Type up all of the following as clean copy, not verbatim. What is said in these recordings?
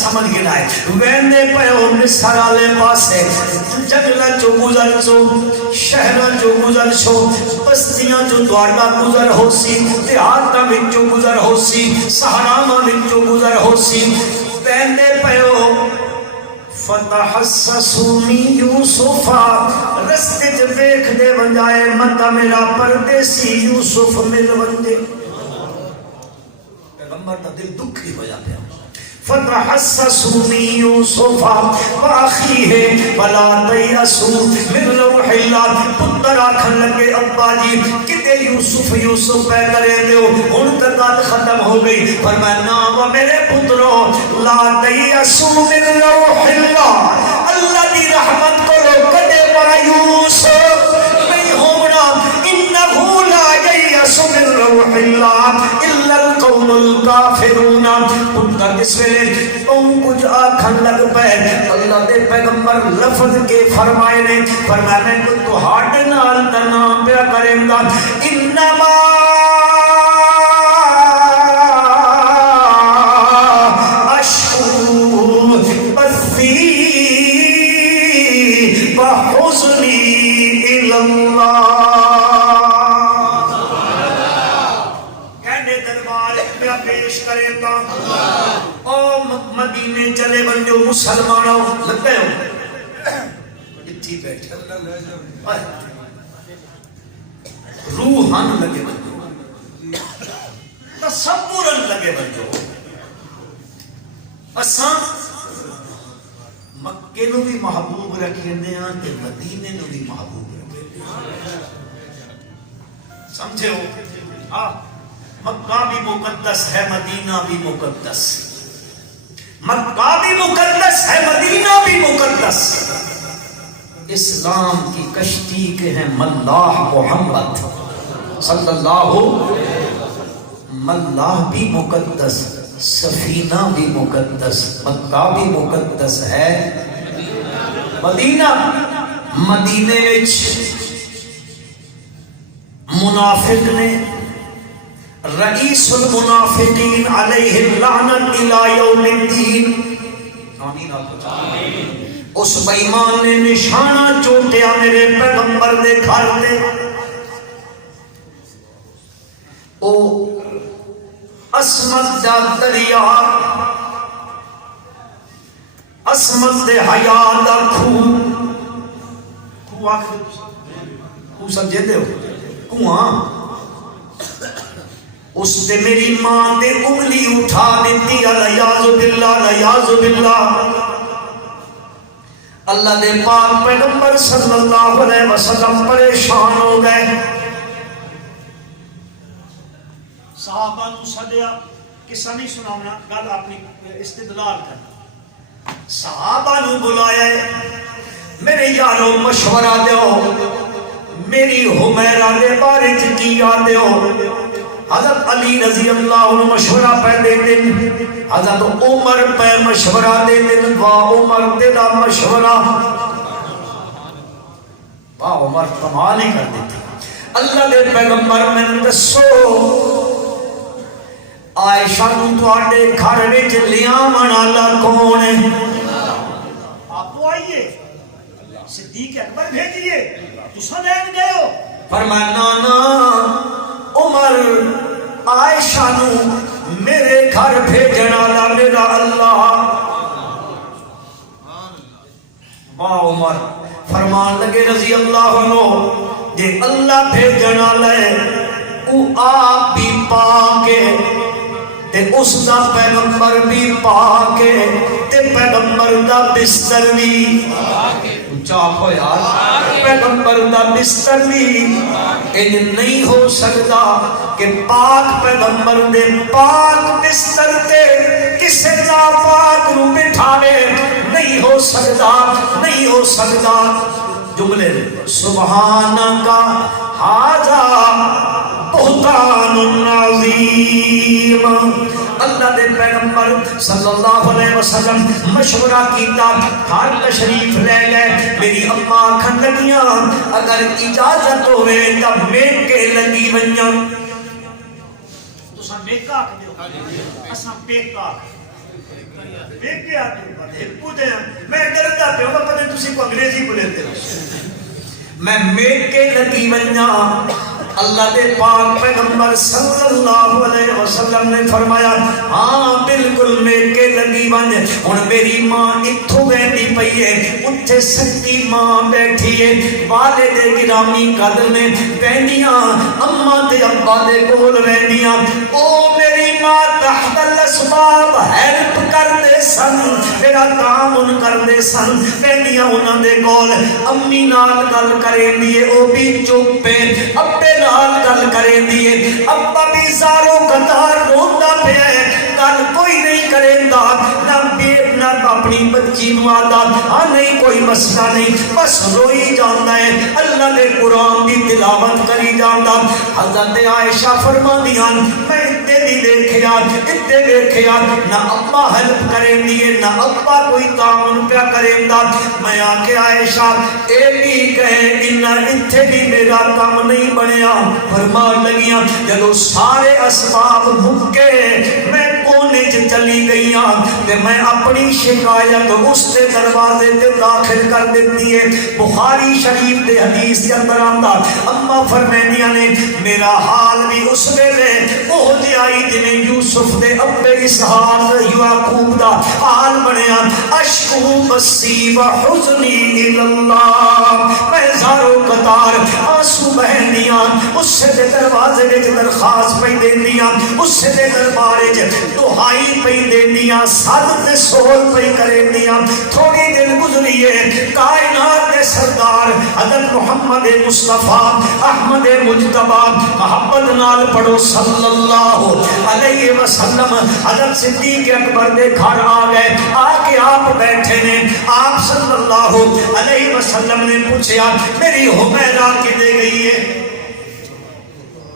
سمجھ گیا ہے ویندے پیو مصر والے پاسے جنگلاں چوں گزر سو شہراں چوں گزر سو بستیاں چوں تہاڈا گزر ہو سی دیہاتاں وچوں گزر ہو سی صحراواں وچوں گزر ہو سی ویندے پیو فتحسسوا من یوسف رستے چ دیکھ دے ونجائے مت میرا پردیسی یوسف مل ونجے پیغمبر دا دل دکھی ہو جاتا ہے فتحسسوا من یوسف واخیہ ولا تیأسوا من روح اللہ پتر آکھن لگے ابا جی کتے یوسف پہ کرے دیو ہن تے گل ختم ہو گئی فرمایا نا وہ میرے پترو لا تیأسوا من روح اللہ اللہ دی رحمت کو لو کدے مایوس نہیں ہونا انہ لا ییأس من روح اللہ الا القوم الکافرون پتر اس ویلے کچھ آکھن لگ پے اللہ دے پیغمبر لفظ کے فرمائے نے فرمایا میں کو تہاڈے نال تنا پیا کریں گا انما اشکو بثی وحزنی الی اللہ کہنے دربار میں پیش کرے گا مدینے چلے بنجو مسلمانوں لگے ہو اتھی بیٹھے روحان لگے بنجو تصورن لگے بنجو اساں مکے نو بھی محبوب رکھیں دے ہاں تے مدینے نو بھی محبوب رکھیں دے ہاں سمجھے ہو مکہ بھی مقدس ہے مدینہ بھی مقدس مکہ بھی مقدس ہے مدینہ بھی مقدس اسلام کی کشتی کے ہیں ملاح محمد صلی اللہ ملاح بھی مقدس سفینہ بھی مقدس مکہ بھی مقدس ہے مدینہ مدینے وچ منافق نے رئیس المنافقین علیہ اللعنت الى یوم الدین اس بیمان نے نشانہ چوٹیا میرے پیغمبر دے گھر دے او عصمت دا دریا عصمت دے حیاء دا کھو سمجھے دے ہو کنواں اس نے میری ماں دے انگلی اٹھا دیتی الیاذ باللہ الیاذ باللہ اللہ دے پاک پیغمبر صلی اللہ علیہ وسلم پریشان ہو گئے صحابہ نو سدیا قصہ نہیں سناونا گل اپنی استدلال کرنا صحابہ نو بلایا میرے یارو مشورہ دیو میری حمیرہ دے بارے کی یاد دیو حضرت علی رضی اللہ عنہ مشورہ پہ دے دن حضرت عمر پہ مشورہ دے دن واہ عمر تیرا مشورہ واہ عمر کمال ہی کر دیتے اللہ دے پیغمبر میں دسو عائشہ نو تواڈے گھر وچ لیاون والا کون ہے آپ آئیے صدیق اکبر بھیجیے تساں لین گئے ہو فرمایا نا عمر عائشہ نو میرے گھر بھیجن والا میرا اللہ واہ عمر فرمان لگے رضی اللہ عنہ جے اللہ بھیجن والا ہے او آپ بھی پاکے تے اس دا پیغمبر بھی پاکے تے پیغمبر دا بستر بھی چاپ ہو یار پیغمبر دا بستر بھی ان نہیں ہو سکتا کہ پاک پیغمبر دے پاک بستر تے کسے ناپاک نو بٹھاوے نہیں ہو سکتا نہیں ہو سکتا جملے سبحانکا ھذا بہتان عظیم اللہ دے پیغمبر صلی اللہ علیہ وسلم مشورہ کیتا گھر تشریف لے گئے میری اماں آکھن لگیاں اگر اجازت ہوئے تب میکے لگی ونجاں تساں میکا آکھ دیو اساں پیکا ویکھیا تو بڑے پوجے میں ڈردا پیا پتہ نہیں تسی کو انگریزی بولتے ہو میں میکے لگی ونجا اللہ دے پاک پیغمبر صلی اللہ علیہ وسلم نے فرمایا ہاں بالکل میکے لگی ونج ہن میری ماں اتھوں ویندی پئی ہے اٹھے سکی ماں بیٹھی ہے والد گرامی قدر میں ویندیاں اماں تے ابا دے کول ویندیاں او میری ماں تحت الاسباب ہیلپ کردے سن میرا کام ان کردے سن ویندیاں انہاں دے کول امی نال گل کریں دیئے او بھی چپ پہ ابے نال گل کریں دیئے ابا بھی زاروں قطار روندہ پہ ہے گل کوئی نہیں کریں دا نہ اپنی بچی نوادا ہاں نہیں کوئی مسئلہ نہیں بس روئی جاندہ ہے اللہ نے قرآن دی تلاوت کری جاندہ حضرت عائشہ فرما دیاں میں اتنے دیکھیا نہ ابا ہیلپ کریں دیئے نہ ابا کوئی تعاون پیا کریں دا میں آکے عائشہ اے بھی کہے انہاں اتھے بھی میرا کام نہیں بنیا فرمان لگیاں جلو سارے اسباب مکے میں کونے چلی گئیاں کہ میں اپنی شکایت اس دے دروازے تے داخل کر دیتی ہے بخاری شریف دے حدیث کے اندر آندا اما فرمینیاں نے میرا حال بھی اس ویلے وہ جی آئی جنہیں یوسف دے ابے اسحاق یعقوب دا حال بنیا اشکو بسی و حزنی الاللہ میں زارو قطار آنسو بہندیاں اس سے دے دروازے دے درخواست پہ دیندیاں اس سے دے دربارے جے دہائی پہ دیندیاں صد تے سول پہ کریں دیاں تھوڑی دن گزریے کائنات دے سردار حضرت محمد مصطفیٰ احمد مجتبہ محبت نال پڑھو صلی اللہ علیہ وسلم حضرت صدیق اکبر دے گھر آ گئے آکے آپ بیٹھے نے آپ صلی اللہ علیہ وسلم نے پوچھا میری حمیرہ کی دے گئی ہے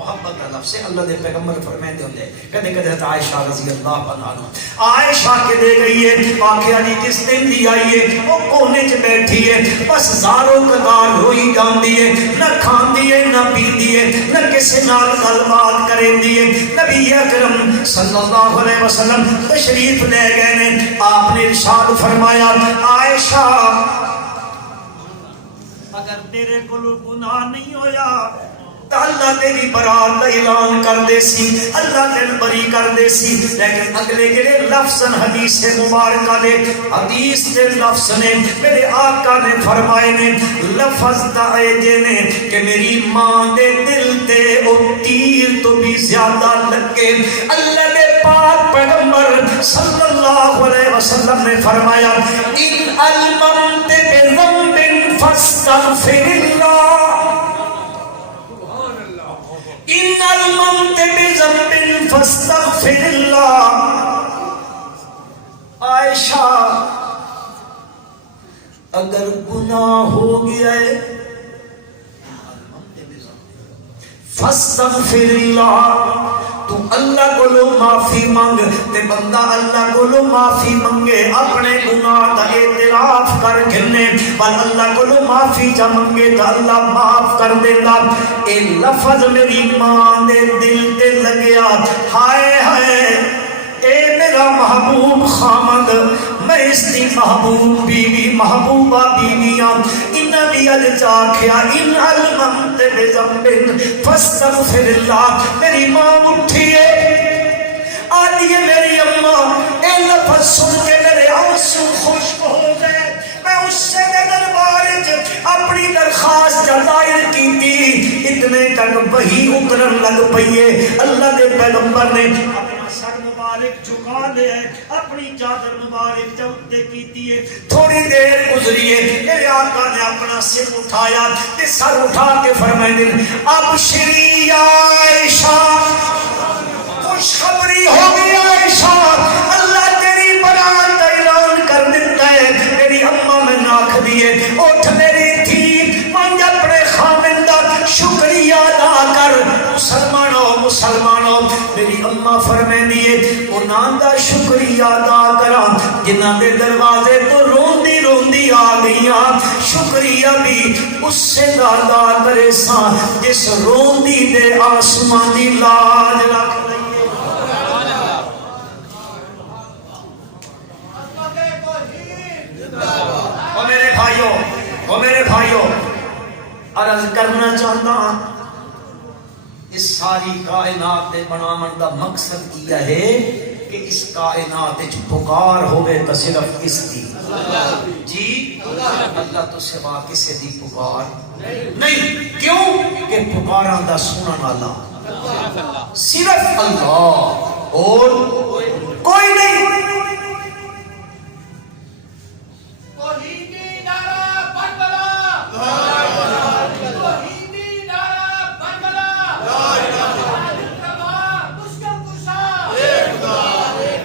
محبت اللہ سے اللہ دے پیغمبر فرمائے دے ہوندے کدے کدے عائشہ رضی اللہ عنہ عائشہ کے دے گئی ہے واقعہ جی جس دن دی آئی ہے وہ کونے چ بیٹھی ہے بس زاروں قطار روئی جاندی ہے نہ کھاندی ہے نہ پیندی ہے نہ کسی نال گل بات کرندی ہے نبی اکرم صلی اللہ علیہ وسلم تشریف لے گئے نے آپ نے ارشاد فرمایا عائشہ اگر تیرے کو گناہ نہیں ہویا تو اللہ تیری برات کا اعلان کر دے سی اللہ تیری بری کر دے سی لیکن اگلے گلے لفظ حدیث مبارکہ دے حدیث دے لفظ نے میرے آقا نے فرمائے نے لفظ دائے جے نے کہ میری ماں دے دل تے او تیر تو بھی زیادہ لگے اللہ دے پاک پیغمبر صلی اللہ علیہ وسلم نے فرمایا ان الممت بذنب فاستغفر اللہ ان الممت بذنب فاستغفر اللہ عائشہ اگر گناہ ہو گیا ہے فاستغفر اللہ تو اللہ کو لو معافی مانگ تے بندہ اللہ کو لو معافی منگے اپنے گناہ کا اعتراف کر گھنے پر اللہ کو لو معافی جا منگے تو اللہ معاف کر دیتا اے لفظ میری ماں دے دل تے لگیا ہائے ہائے اے میرا محبوب خامد میں اس دی محبوب بیوی محبوبہ بیویاں انہاں بھی اج چاکھیا ان الممت بذنب فاستغفر اللہ میری ماں اٹھیے آدھیے میری اماں اے لفظ سن کے میرے آنسو خشک ہو گئے میں اس سے دربار اپنی درخواست دائر کی تھی اتنے تک وہی اترن لگ پئیے اللہ دے پیغمبر نے اپنا سر مبارک جھکا لے اپنی چادر مبارک چوتے کیتی ہے تھوڑی دیر گزری ہے میرے آقا نے اپنا سر اٹھایا تے سر اٹھا کے فرمائے دن اب شری عائشہ خوشخبری ہو گئی عائشہ اللہ تیری برات کا اعلان کر دیتا ہے میری اماں میں ناکھ دیے اٹھ میری تھی من اپنے خامندہ شکریہ ادا کر مسلمانوں میری اماں فرمائے دیے انہاں دا شکریہ ادا کرا جنہاں دے دروازے تو روندی روندی آ گئیاں شکریہ بھی اس سے ادا کرے ساں جس روندی دے آسمان دی لاج رکھ لئیے میرے بھائیوں عرض کرنا چاہتا ہوں اس ساری کائنات دے بناون دا مقصد یہ ہے کہ اس کائنات وچ پکار ہوے تو صرف اس دی جی اللہ تو سوا کسی دی پکار نہیں. کیوں کہ پکاراں دا سنن والا صرف اللہ اور کوئی نہیں.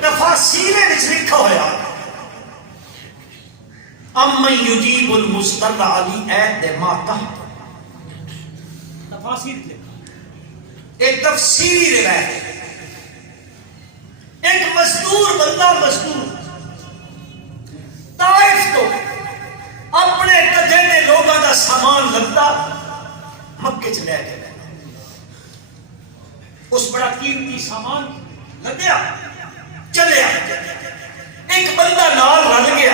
تفاسیریں وچ لکھا ہویا امن یجیب المضطر علی ایت دے ما تحت تفاسیر ایک تفسیری روایت ہے. ایک مزدور بندہ مزدور طائف تو اپنے کدھے دے لوگاں دا سامان لگتا مکے چ لے کے اس بڑا قیمتی سامان لگیا چلیا. ایک بندہ نال رل گیا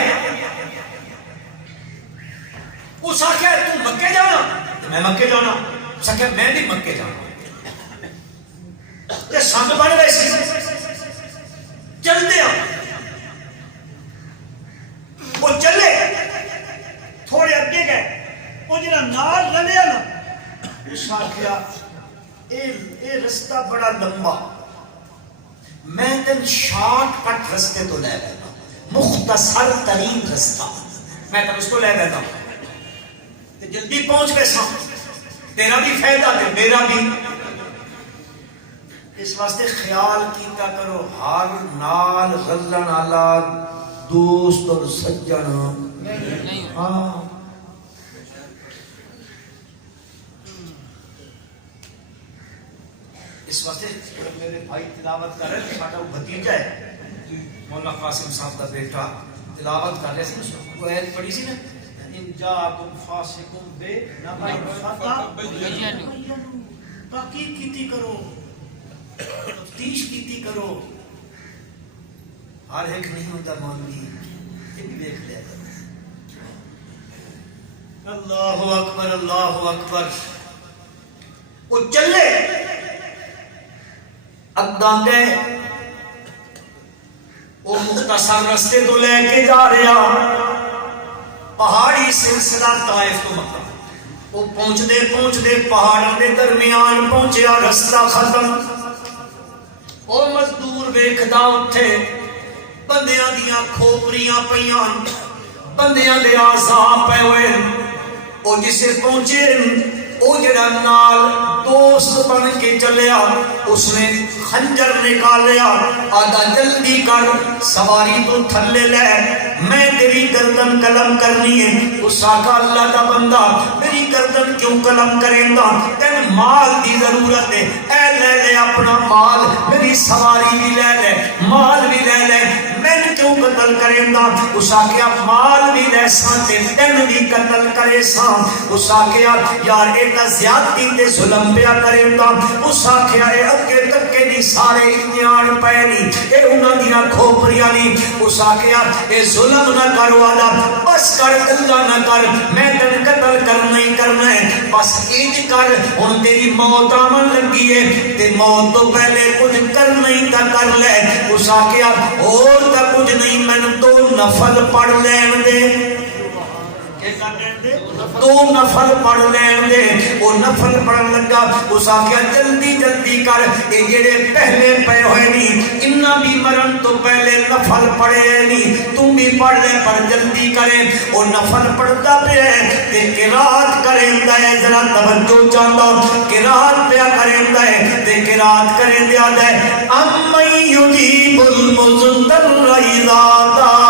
اس آخیا تو مکے جانا میں مکے جانا اس آخیا میں بھی مکے جانا سنگ بن گئے سی چل دیا. وہ چلے تھوڑے اگے گئے وہ جڑا نال رلیا نا اس آخیا اے رستہ بڑا لمبا میں تین شارٹ کٹ رستے تو لے لینا مختصر ترین رستہ میں تین اس کو لے لینا جلدی پہنچ گئے سا تیرا بھی فائدہ تے میرا بھی. اس واسطے خیال کیتا کرو ہر نال رلن والا دوست اور سجن ہاں اس واسطے میرے بھائی تلاوت کر رہے ساڈا بھتیجا ہے مولانا قاسم صاحب کا بیٹا تلاوت کر رہے سی وہ ایت پڑھی سی نا ان جاءکم فاسق بنبأ تحقیق کیتی کرو تفتیش کیتی کرو. ہر ایک نہیں ہوتا مولوی یہ بھی دیکھ لیا کرو. اللہ اکبر اللہ اکبر. وہ چلے اگاں گئے وہ مختصر رستے تو لے کے جا رہا پہاڑی سلسلہ طائف تو مکہ. وہ پہنچتے پہاڑوں کے درمیان پہنچیا رستہ ختم. وہ مزدور ویکھدا اٹھے بندیاں دیاں کھوپریاں پیاں بندیاں دے آزا پے ہوئے. وہ جسے پہنچے وہ جڑا نال دوست بن کے چلیا اس نے خنجر نکالیا آدھا جلدی کر سواری تو تھلے لے میں تیری گردن قلم کرنی ہے. اس آقا اللہ کا بندہ میری گردن کیوں قلم کریں گا تین مال دی ضرورت ہے اے لے لے اپنا مال میری سواری بھی لے لے مال بھی لے لے میں کیوں قتل کریں گا. اس آقا مال بھی لے سانتے تین بھی قتل کرے سان. اس آقا یار ایک زیادتی تے ظلم پیا کریں گا. اس آقا اے اگے تکے دی سارے انیان پینی اے انہاں دیاں کھوپریاں نہیں. اس آقا اے ظلم نہ کرو آدھا بس کر اللہ نہ کر میں تن قتل کرنا ہی کرنا ہے بس ایج کر ہن تیری موت آمن لگی ہے تے موت تو پہلے کچھ کرنا ہی تا کر لے. اس آقا اور تا کچھ نہیں میں دو نفل پڑھ لین دے دو نفل پڑھ لین دے. وہ نفل پڑھن لگا اس آخیا جلدی جلدی کر یہ جڑے پہلے پے ہوئے نہیں انہاں بھی مرن تو پہلے نفل پڑھے نہیں تم بھی پڑھ لے پر جلدی کرے. وہ نفل پڑھتا پہ تے قرات کریندا ہے ذرا توجہ چاہتا قرات پہ کریندا ہے تے قرات کریندا ہے ام یجیب المضطر اذا دعا.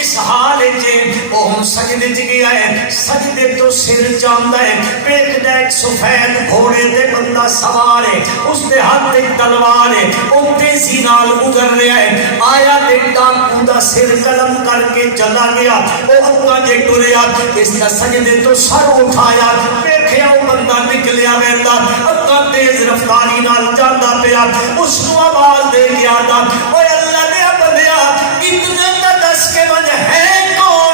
اس حال وہ سجدے چ گیا ہے سجدے تو سر چاہتا ہے ویکھدا ایک سفید گھوڑے تے بندہ سوار ہے اس دے ہاتھ ایک تلوار ہے وہ تیزی نال گزر رہا ہے آیا تے ڈاکو دا سر قلم کر کے چلا گیا. وہ اگا جے ٹریا اس دا سجدے تو سر اٹھایا ویکھیا وہ بندہ نکلیا ویندا اگا تیز رفتاری نال جاندا پیا اس کو آواز دے کے آندا اوے اللہ دے بندیا اتنا دس کے وجہ ہے کون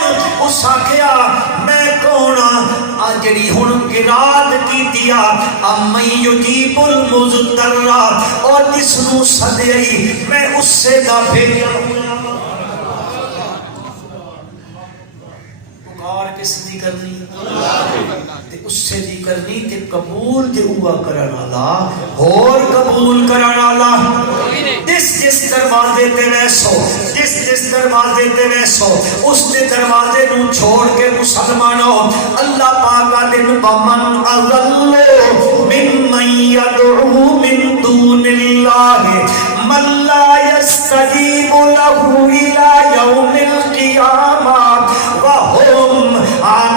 جڑی ہن قرات کی دیا امی یجیب المضطر اور جس نو سدئی میں اس سے دا بھیجا پکار کس دی کرنی تے اس سے دی کرنی تے قبول تے ہوا کرن والا اور قبول کرن والا جس دروازے تے ویسو جس دروازے تے ویسو اس دے دروازے نو چھوڑ کے مسلمانوں اللہ پاک دے بمن اضل ممن يدعو من دون اللہ من لا يستجيب له الى يوم القيامة وهم عن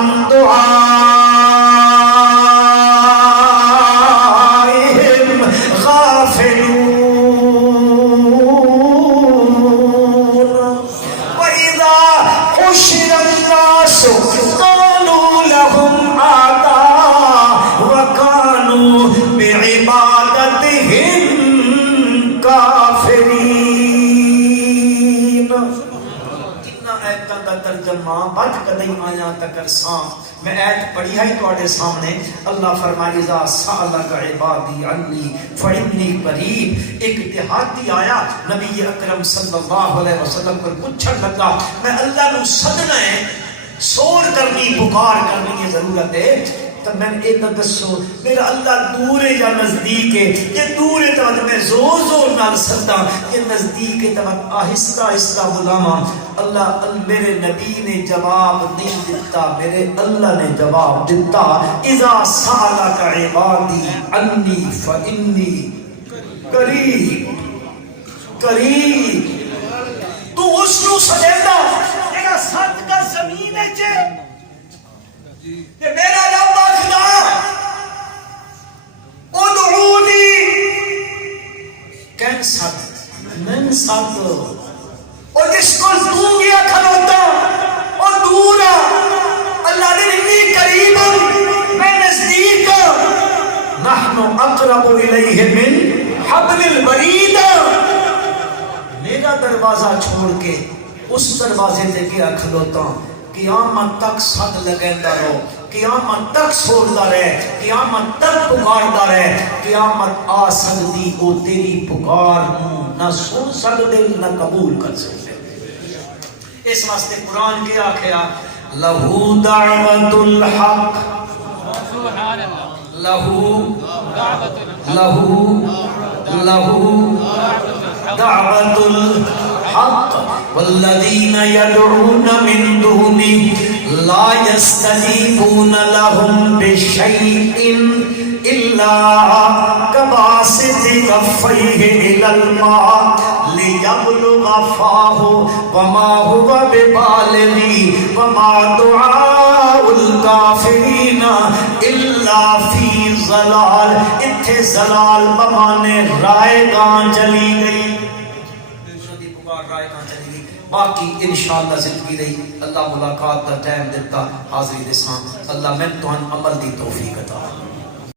دعائهم غافلون قالوا لهم آداء وكانوا بعبادتهم كافرين اتنا ایتاں دا ترجمہ بچ کدی آیا تکر سام میں ایت پڑھی ہے تواڈے سامنے اللہ فرمائے اذا سألك عبادی عنی فإنی قریب ایک دیہاتی آیا نبی اکرم صلی اللہ علیہ وسلم کو پوچھن لگا میں اللہ نو سدنا ہے سور کرنی پکار کرنی کی ضرورت ہے تو میں ایک دسو میرا اللہ دور ہے یا نزدیک ہے یہ دور ہے تو میں زور زور نال سدا یہ نزدیک ہے تو آہستہ آہستہ بلاواں اللہ میرے نبی نے جواب نہیں دیتا میرے اللہ نے جواب دیتا اذا سألك عبادی عنی فإنی قریب قریب تو اس نو سجدہ جڑا سات کا زمین ہے جے کہ میرا رب آخدا ادعونی کین سات من سات اور جس کو تو گیا کھلوتا اور دورا اللہ نے اتنی قریب میں نزدیک نحن اقرب الیہ من حبل الورید میرا دروازہ چھوڑ کے اس دروازے تے گیا کھلوتا قیامت تک صد لگیندا رہو قیامت تک سوڑدا رہے قیامت تک پکاردا رہے قیامت آ سکدی او تیری پکار نہ سن سکدے نہ قبول کر سکدے اس واسطے قرآن کے آکھیا لہو دعوت الحق لہو دعوت الحق والذین یدعون من دونه لا يستجيبون لهم بشيء إلا كباسط كفيه إلى الماء ليبلغ فاه وما هو ببالغه وما دعاء الكافرين إلا في ضلال اتھے ضلال بمانے رائے گاں چلی گئی رائے گاں چلی گئی باقی انشاءاللہ زندگی رہی اللہ ملاقات کا ٹائم دیتا حاضری دے سان اللہ میں تو عمل دی توفیق عطا